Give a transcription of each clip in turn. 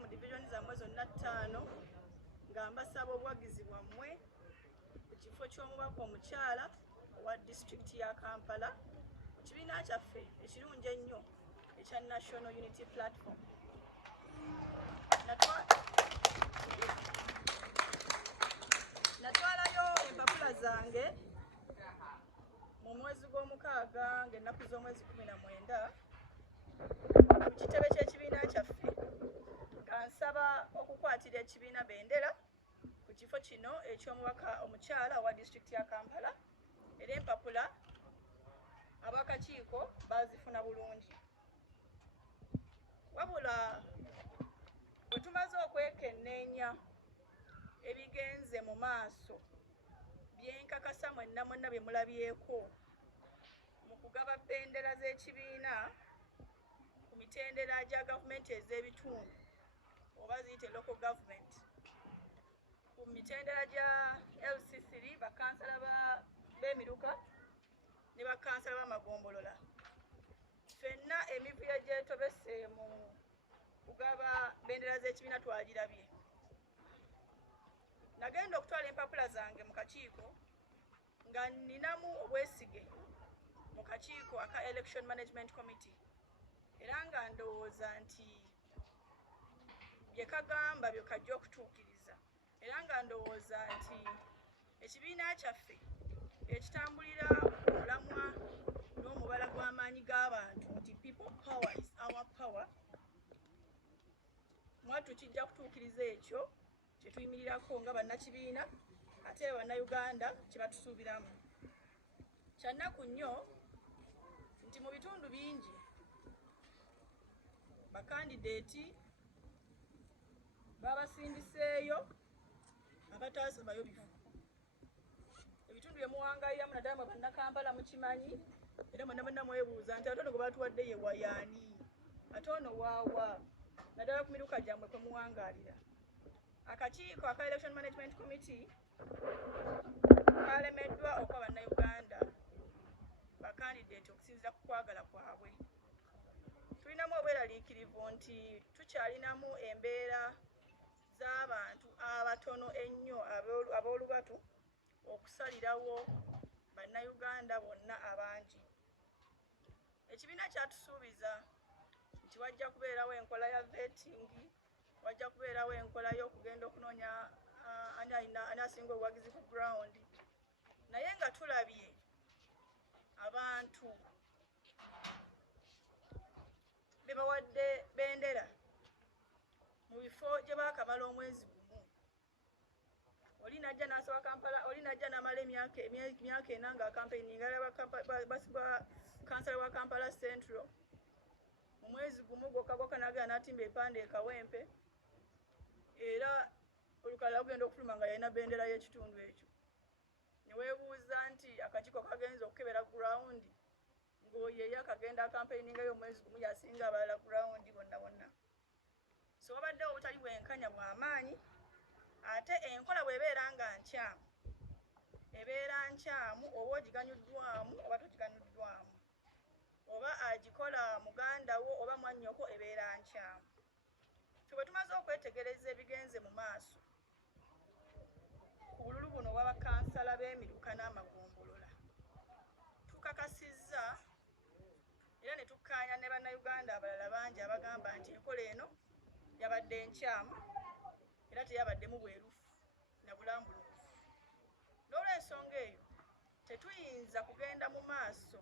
mu division zammwe zonna 5 nga mbasaba obuwagizi bwammwe ku kifo ky'omubaka omukyala owa disitulikiti ya Kampala mu kibiina kyaffe ekirungi ennyo ekya National Unity Platform. Natwalayo empapula zange mu mwezi gw'omukaaga ng'ennaku z'omwezi 19 ku kitebe ky'ekibiina kyaffe nga nsaba okukwatira ekibiina bendera ku kifo kino eky'omubaka omukyala owa disitulikiti ya Kampala, era empapula ab'akakiiko baazifuna bulungi. Wabula bwe tumaze okwekenneenya ebigenze mu maaso byenkakasa mwenna bye mulabyeko mu kugaba bendera z'ekibiina ku mitendera gya gavumenti ez'ebitundu oba ziyite local government, ku mitendera gya LC3 bakansala b'emiruka ne bakansala b'amagombolola, ffenna emivuyo gyetobese mu kugaba bendera z'ekibiina twagirabye. Nagenda okutwala empapula zange mu kakiiko nga nninamu obwesige mu kakiiko aka Election Management Committee, era nga ndowooza nti bye kagamba bye kajja okutuukiriza, era nga ndowooza nti ekibiina kyaffe ekitambulira ku mulamwa n'omubala gw'amaanyi g'abantu nti people power is our power, mwattu kijja kutuukiriza ekyo kye tuyimirirako nga bannakibiina ate bannayuganda kye batusuubiramu. Kyannaku nnyo nti mu bitundu bingi bakandideeti babasindiseeyo abataasomayo bifo. Ebitundu bye muwangaaliramu naddala mwe bannakampala mukimanyi, era mwenna mwebuuza nti ate ono gwe batuwadde ye wayaani, ate ono waawa, naddala ku miruka gyammwe kwe muwangaalira. Akakiiko aka Election Management Committee kalemeddwa okuwa bannayuganda bakandideeti okusinziira ku kwagala kwabwe. Tulinamu obweraliikirivu nti tukyalinamu embeera z'abantu abatono ennyo ab'olubatu okusalirawo bannayuganda bonna abangi. Ekibiina kyatusuubiza nti wajja kubeerawo enkola ya vetting, wajja kubeerawo enkola y'okugenda okunoonya ani asinga obuwagizi ku ground, naye nga tulabye abantu be bawadde bendera mu bifo gye baakamala omwezi gumu. Oli najja n'asaba Kampala, oli najja n'amala emyaka 4 nga campaigning kansala wa Kampala Central, mu mwezi gumu gwokka n'agenda n'atimba epande e Kawempe, era olukalala lugenda okufuluma nga yalina bendera y'ekitundu ekyo. Ne weebuuza nti akakiiko kagenza okukebera ground ng'oyo ye akagenda akampeininga y'omwezi gumu yasinga abalala ground bonna. So wabaddewo obutali bwenkanya bw'amaanyi, ate enkola bw'ebeera nga nkyamu, ebeera nkyamu oba ogiganyuddwamu oba togiganyuddwamu, oba agikola muganda wo oba mwannyoko ebeera nkyamu. Ffe bwe tumaze okwetegereza ebigenze mu maaso ku bululu buno obwa bakansala b'emiruka n'amagombolola, tukakasizza era ne tukkaanya ne bannayuganda abalala bangi abagamba nti enkola eno yabadde nkyamu era teyabaddemu bwerufu na bulambulukufu. N'olw'ensonga eyo tetuyinza kugenda mu maaso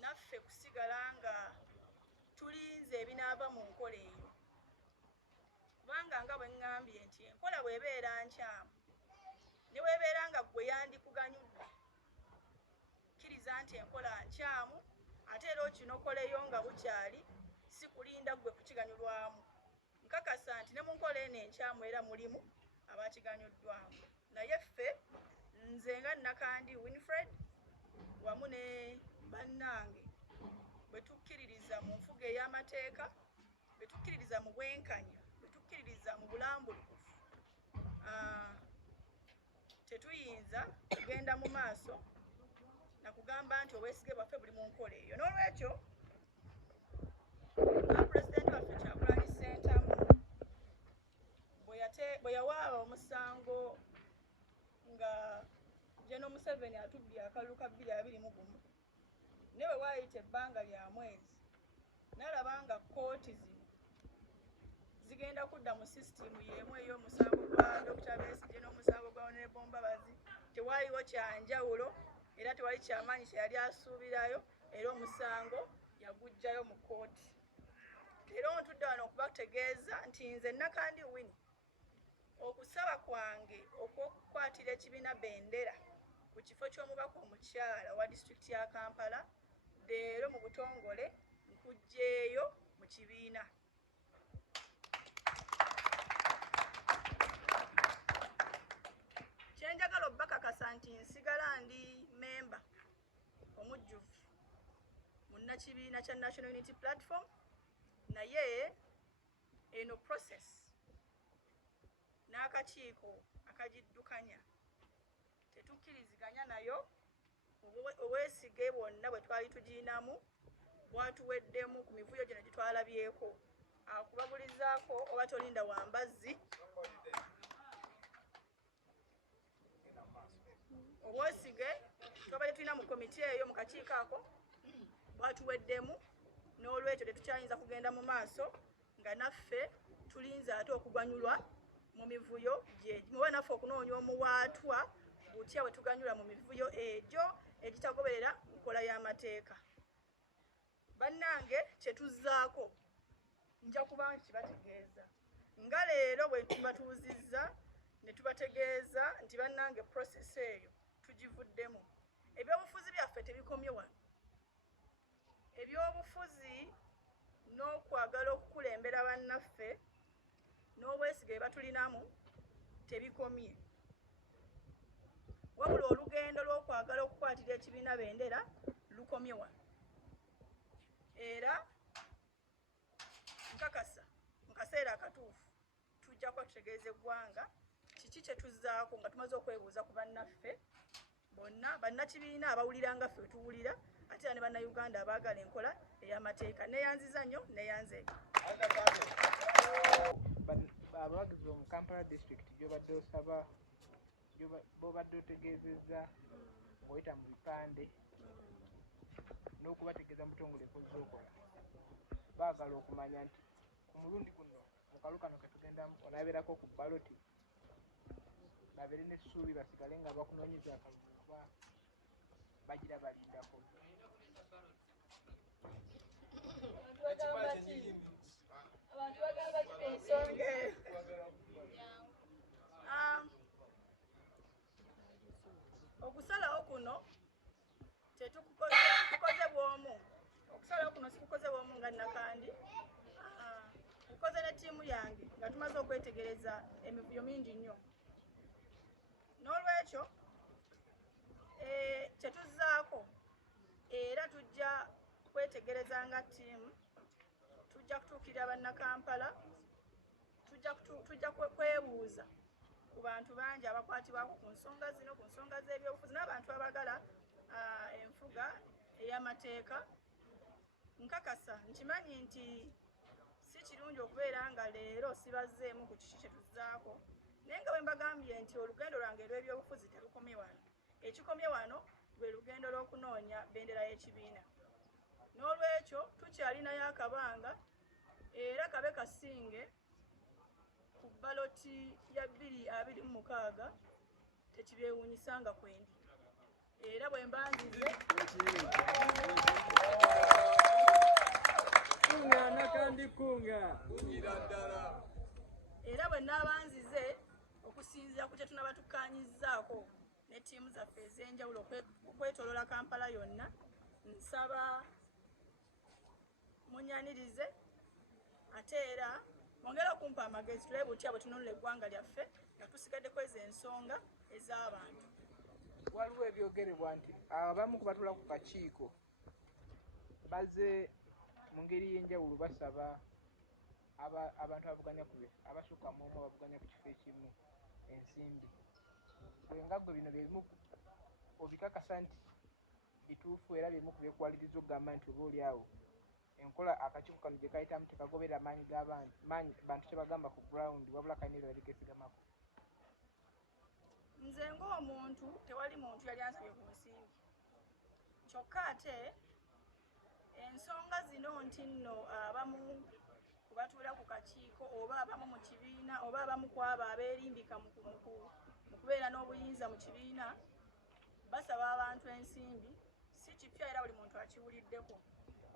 naffe kusigala nga tulinze ebinaava mu nkola eyo, kubanga nga bwe ŋŋambye nti enkola bw'ebeera nkyamu ne bw'ebeera nga ggwe yandikuganyudde, kkiriza nti enkola nkyamu ate era okinokoleyo nga bukyali, si kulinda ggwe kukiganyulwamu. Nkakasa nti ne mu nkola eno enkyamu era mulimu abakiganyuddwamu, naye ffe nze nga Nakandi Winfred wamu ne bannange bwe tukkiririza mu nfuga ey'amateeka, bwe tukkiririza mu bwenkanya, bwe tukkiririza mu bulambulukufu, tetuyinza kugenda mu maaso na kugamba nti obwesige bwaffe buli mu nkola eyo. N'olwekyo Pulezidenti waffe Kyagulanyi Ssentamu ono Museveni atubbye akalulu ka 2021 ne bwe waayita ebbanga lya mwezi n'alaba nga kkooti zino zigenda kudda mu sisitimu y'emu ey'omusango gwa Dr. Besigye n'omusango gwa Honorable Mbabazi tewaaliwo kyanjawulo era tewali kyamaanyi kye yali asuubirayo era omusango yaguggyayo mu kkooti. Era ontudde wano okubategeeza nti nze Nakandi Winnie okusaba kwange okw'okukwatira ekibiina Bendera ku kifo ky'omubaka omukyala wa disitulikiti ya Kampala leero mu butongole nkuggyeeyo mu kibiina. Kyenjagala obbakakasa nti nsigala ndi memba omujjuvu munnakibiina kya National Unity Platform, naye eno process n'akakiiko akagiddukanya tetukkiriziganya nayo. Obwesige bwonna bwe twali tugiinamu bwatuweddemu ku mivuyo gino gitwalabyeko. Akubabulizaako oba tolinda wambazzi obwesige twabadde tulina mu komiti eyo mu kakiiko ako bwatuweddemu, n'olwekyo tetukyayinza kugenda mu maaso nga naffe tulinze ate okuganyulwa mu mivuyo muba naffe okunoonya omuwaatwa butya bwe tuganyula mu mivuyo egyo egitagoberera nkola y'amateeka. Bannange kyetuzzaako nja kuba nkibategeeza nga leero bwe tubatuuzizza ne tubategeeza nti bannange process eyo tugivuddemu. Ebyobufuzi byaffe tebikomye wano. Ebyobufuzi n'okwagala okukulembera bannaffe n'obwesige bwe batulinamu tebikomye, wabula olugendo lw'okwagala okukwatira ekibiina Bendera lukomye wano. Era nkakasa mu kaseera akatuufu tujja kuba tutegeeza eggwanga kiki kye tuzzaako nga tumaze okwebuuza ku bannaffe bonna, bannakibiina abawulira nga ffe tuwulira, ate era ne bannayuganda abaagala enkola ey'amateeka. Neeyanziza nnyo, neeyanzeeko. Abawagizi mu Kampala District gy'obadde osaba b'obadde otegeezezza ng'oyita mu bipande n'okubategeeza mu butongole kozookola, baagala okumanya nti ku mulundi guno mu kalu kano ke tugendamu onaabeerako ku baloti babeere n'essuubi basigale nga bakunoonyeza akalulu kuba bagira balindako. Abantu bagamba ensonga okusalawo kuno tetukukoze bw'omu. Okusalawo kuno sikukoze bw'omu nga Nakandi, kukoze ne ttiimu yange nga tumaze okwetegereza emivuyo mingi nnyo. N'olwekyo kyetuzzaako era tujja kwetegereza nga ttiimu, tujja kutuukirira bannakampala, tujja kwebuuza ku bantu bangi abakwatibwako ku nsonga zino, ku nsonga z'ebyobufuzi n'abantu abagala enfuga ey'amateeka. Nkakasa nkimanyi nti si kirungi okubeera nga leero sibazzeemu ku kiki kye tuzzaako, naye nga bwe mbagambye nti olugendo lwange lw'ebyobufuzi terukomye wano. Ekikomye wano lwe lugendo lw'okunoonya Bendera y'ekibiina. N'olwekyo tukyalinayo akabanga era kabe kasinge ku baloti ya 2026 tekibeewuunyisa nga kwendi. Era bwe mbanzize era bwe naabanzize okusinziira ku kye tunaba tukkaanyizzaako ne ttiimu zaffe ez'enjawulo okwetooloola Kampala yonna, nsaba munyanirize ate era mwongere okumpa amagezi tulabe butya bwe tununula eggwanga lyaffe nga tusigaddeko ezo ensonga ez'abantu. Waliwo ebyogerebwa nti abamu ku batula ku kakiiko bazze mu ngeri y'enjawulo basaba abantu abavuganya abasukka mu omu abavuganya ku kifo ekimu ensimbi. Bwenga gwe bino byebimu obikakasa nti bituufu era byebimu ku byekwaliriza okugamba nti oba oli awo enkola akakiiko kano gye kayitamu tekagoberera maanyi g'abantu kye bagamba ku ground, wabula kalina ebyo babikeesigamako. nze ng'omuntu tewali muntu yali ansabye ku nsimbi kyokka ate ensonga zino nti nno abamu kubatuula ku kakiiko oba abamu mu kibiina oba abamu ku abo abeerimbika mu kubeera n'obuyinza mu kibiina basaba abantu ensimbi si kipya era buli muntu akiwuliddeko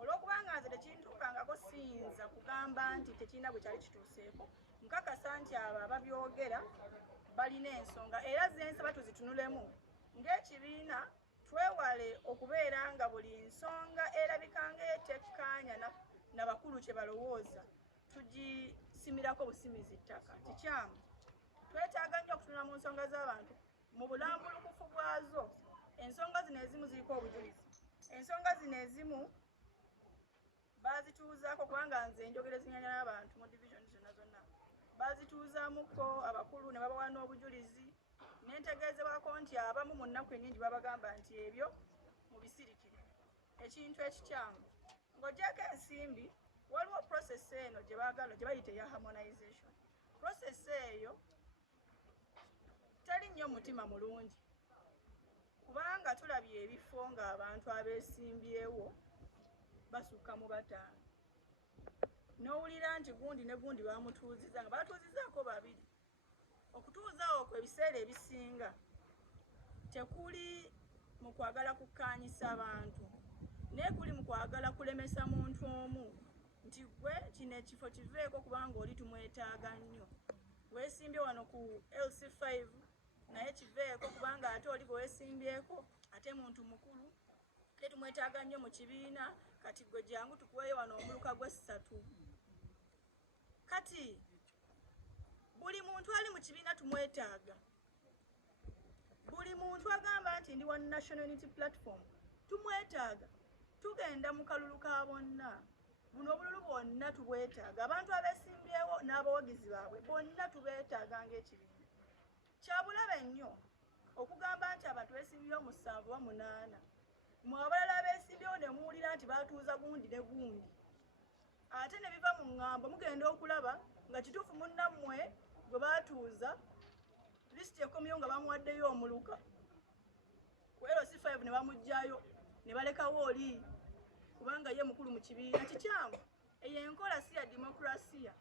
olw'okubanga nze tekintuukangako siyinza kugamba nti tekirina bwe kyali kituuseeko nkakasa nti abo ababyogera balina ensonga era zensaba tuzitunulemu ng'ekibiina twewale okubeera nga buli nsonga erabika ng'etekkaanya na bakulu kye balowooza tugisimirako busimizi ttaka kikyamu twetaaga nnyo okutunula mu nsonga z'abantu mu bulambulukufu bwazo ensonga zino ezimu ziriko obujulizi ensonga zino ezimu baazituuzaako kubanga nze njogerezinyanya n'abantu mu divisioni zonna zonna baazituuzaamuko abakulu ne babawa n'obujulizi nentegeezebwako nti abamu mu nnaku ennyingi babagamba nti ebyo mubisirikire ekintu ekikyamu ng'ogyeko ensimbi waliwo process eno gye baagala gye bayita eya harmonization process eyo teri nnyo mutima mulungi kubanga tulabye ebifo ng'abantu abeesimbyewo basukka mu bataano n'owulira nti gundi ne gundi bamutuuziza nga batuuzizaako babiri okutuuzaawo kwe ebiseera ebisinga tekuli mu kwagala kukkaanyisa bantu naye kuli mu kwagala kulemesa muntu omu nti gwe kino ekifo kiveeko kubanga oli tumwetaaga nnyo weesimbye wano ku LC5 naye kiveeko kubanga ate oli gwe weesimbyeko ate muntu mukulu ate tumwetaaga nnyo mu kibiina kati gwe jangu tukuweeyo wano omuluka gw'essatu kati buli muntu ali mu kibiina tumwetaaga buli muntu agamba nti ndi wa National Unity Platform tumwetaaga tugenda mu kalulu ka bonna buno obululu bwonna tubwetaaga abantu abeesimbyewo n'abawagizi baabwe bonna tubeetaaga ng'ekibiina kyabulabe nnyo okugamba nti abantu beesimbyewo mu 7-8 mu abalala abeesimbyewo ne muwulira nti baatuuza gundi ne gundi ate ne biva mu ŋŋambo mugenda okulaba nga kituufu munnammwe gwe baatuuza lisiti ekomyewo nga bamuwaddeyo omuluka ku LC5 ne bamugjayo ne balekawo oli kubanga ye mukulu mu kibiina kikyamu eyo enkola si ya demokrasiya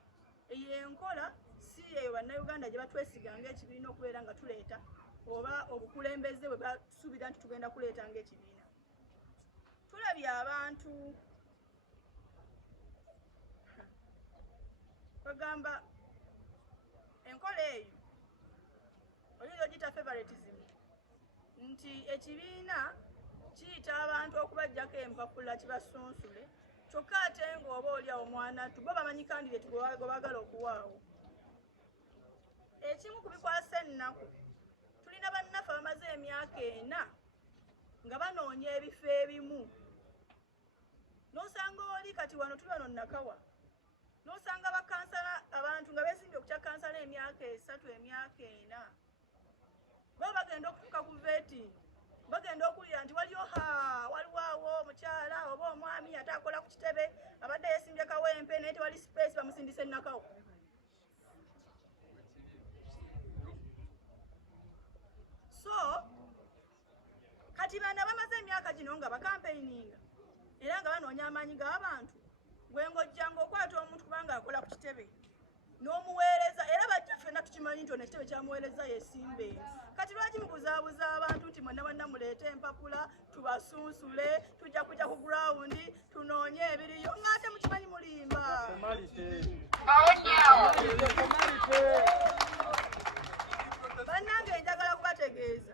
eyo enkola si eyo bannayuganda gye batwesiga ng'ekibiina okubeera nga tuleeta oba obukulembeze bwe basuubira nti tugenda kuleeta ng'ekibiina tulabye abantu kwegamba enkola eyo oyinza ogiyita favoritism nti ekibiina kiyita abantu okubajjako empapula kibasunsule kyokka ate ng'oba oli awo mwanattu bo bamanyi kandidate gwe baagala okuwaawo ekimu ku bikwasa ennaku tulina bannaffe bamaze emyaka 4 nga banoonya ebifo ebimu n'osanga oli kati wano tuli wano Nakawa n'osanga bakansala abantu nga beesimbye okutya kansala emyaka 3 emyaka 4 bo bagenda okutuuka ku veti bagenda okulira nti waliwo waliwo awo omukyala oba omwami ate akola ku kitebe abadde yeesimbye kawempe naye tewali space bamusindise Nakawa so kati bana bamaze emyaka gino nga bakampeininga era nga banoonya amaanyi g'abantu gwe ng'ojjanga okwata omuntu kubanga akola ku kitebe n'omuweereza era bajja ffenna tukimanyi nti ono ekitebe kyamuweereza yeesimbe kati lwaki mubuzaabuza abantu nti mwenna bonna muleete empapula tubasunsule tujja kujja ku gurawundi tunoonye ebiriyo ng'ate mukimanyi mulimba bannange njagala kubategeeza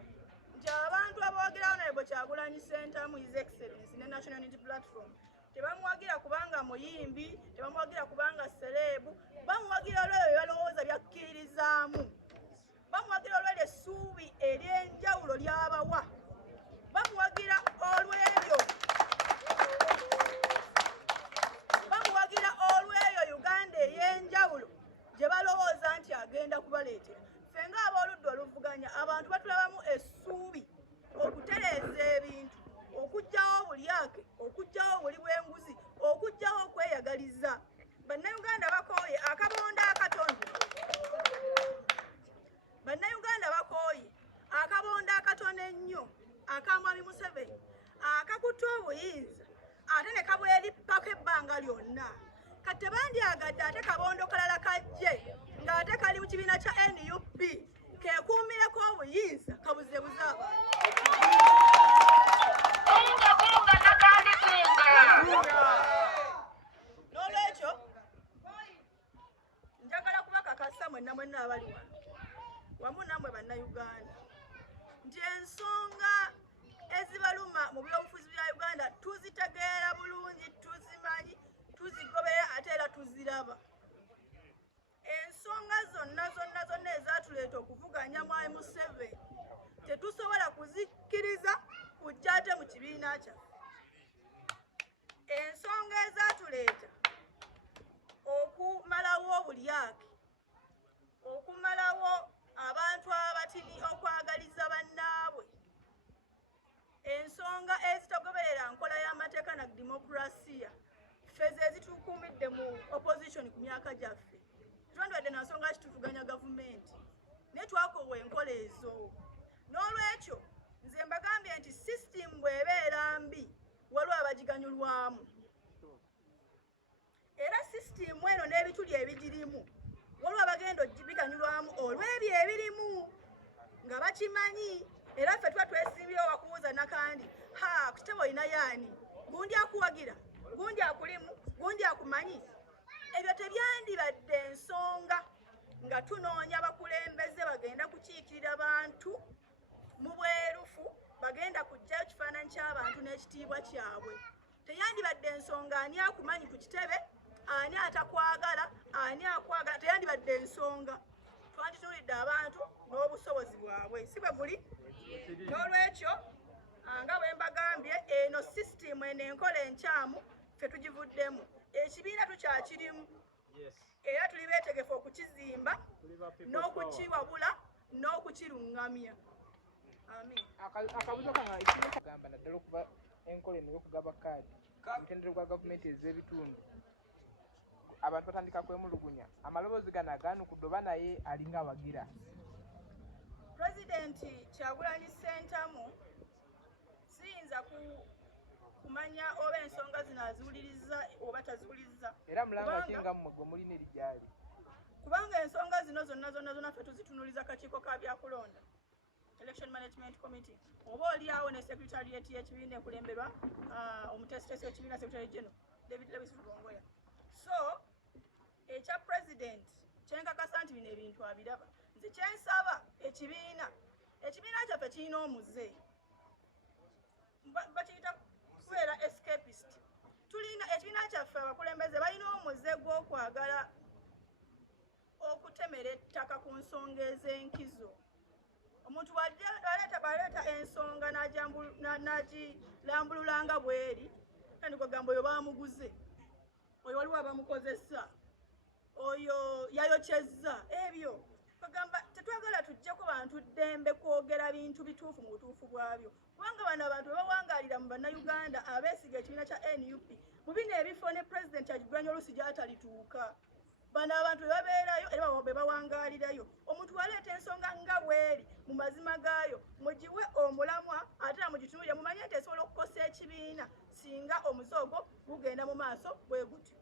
nti abantu aboogerawo naye bwe Kyagulanyi Ssentamu His Excellency ne National Unity Platform tebamuwagira kubanga muyimbi tebamuwagira kubanga serebu bamuwagira olwebyo bye balowooza byakkiririzaamu bamuwagira olwebyo essuubi ery'enjawulo lyabawa bamuwagira olwebyo Uganda ey'enjawulo gye balowooza nti agenda kubaleetera ffe ng'abooludda oluvuganya abantu batulabamu essuubi okutereeza ebintu okuggyawo obulyake okuggyawo obuli bw'enguzi okuggyawo okweyagaliza bannayuganda yagadde ate kabondo kalala kajje ng'ate kali mu kibiina kya NUP kekuumireko obuyinza kabuzebuze n'olwekyo njagala kubakakasa mwenna abali wano wamu nammwe bannayuganda nti ensonga ezibaluma mu byobufuzi bya Uganda tuzitegeera bulungi, tuzimanyi, tuzigobera ate era tuziraba. Ensonga zonna ezatuleeta okuvuganya Mwai Museveni tetusobola kuzikkiriza kujja ate mu kibiina kyaffe. Ensonga ezatuleeta okumalawo obulyake, okumalawo abantu abatini okwagaliza bannaabwe, ensonga ezitagoberera nkola y'amateeka na demokrasiya, ffe ze zitukuumidde mu opposition ku myaka gyaffe. Tetwandibadde na nsonga kituvuganya gavumenti naye twakowa enkola ezo. N'olwekyo nze mbagambye nti sisitimu bw'ebeera mbi waliwo abagiganyulwamu, era sisitimu eno n'ebituli ebigirimu waliwo abagenda biganyulwamu olw'ebyo ebirimu nga bakimanyi. Era ffe tuba twesimbyewo wakubuuza nakandi kutebe olina yaani gundi akuwagira, gundi akulimu, gundi akumanyi. Ebyo tebyandibadde ensonga nga tunoonya bakulembeze bagenda kukiikirira bantu mu bwerufu, bagenda kuggyayo kifaananyi ky'abantu n'ekitiibwa kyabwe. Teyandibadde ensonga ani akumanyi ku kitebe, ani atakwagala, ani akwagala, teyandibadde ensonga. Twandituulidde abantu n'obusobozi bwabwe, si bwe guli? N'olwekyo nga bwe mbagambye eno sisitimu eno enkola enkyamu ffe tugivuddemu. Ekibiina tukyakirimu era tuli beetegefu okukizimba n'okukiwabula n'okukiruŋŋamya. Akabuzo kange ekibiina kagamba naddala okuva enkola eno y'okugaba kaadi omutendera gwa gavumenti ez'ebitundu abantu batandika kwemulugunya, amaloboozi gano agaanukudde oba naye alinga awagira? Pulezidenti Kyagulanyi Ssentamu siyinza kumanya oba ensonga zino aziwuliriza oba taziwuliriza, era mulanga ki nga mmwe gwe mulina erigyali? Kubanga ensonga zino zonna ffe tuzitunuliza kakiiko ka byakulonda, Election Management Committee, oba oliawo ne secretariat y'ekibiina ekulemberwa omutesitesi w'ekibiina Secretary General David Lewis Lugongoya. So ekya pulezidenti kyenkakasa nti bino ebintu abiraba. Nze kyensaba ekibiina kyaffe kirina omuze, bakiyita kubeera escapist. Tulina ekibiina kyaffe abakulembeze balina omuze gw'okwagala okutemera ettaka ku nsonga ez'enkizo. Omuntu bw'aleeta ensonga n'agilambululanga bweri, kandi kwegamba oyo bamuguze, oyo waliwo abamukozesa, oyo yayokyezza. Ebyo kwegamba tetwagala tuggyeko bantu ddembe kwogera bintu bituufu mu butuufu bwabyo, kubanga bano abantu bebawangaalira mu bannayuganda abeesiga ekibiina kya NUP mu bino ebifo ne pulezidenti agigwanya oluusi gy'atalituuka. Bano abantu bebabeerayo era be bawangaalirayo. Omuntu waleeta ensonga nga bweri mu mazima gaayo mugiwe omulamwa ate era mugitunuulire mumanye nti esobola okukosa ekibiina singa omuze ogwo gugenda mu maaso bwe gutyo.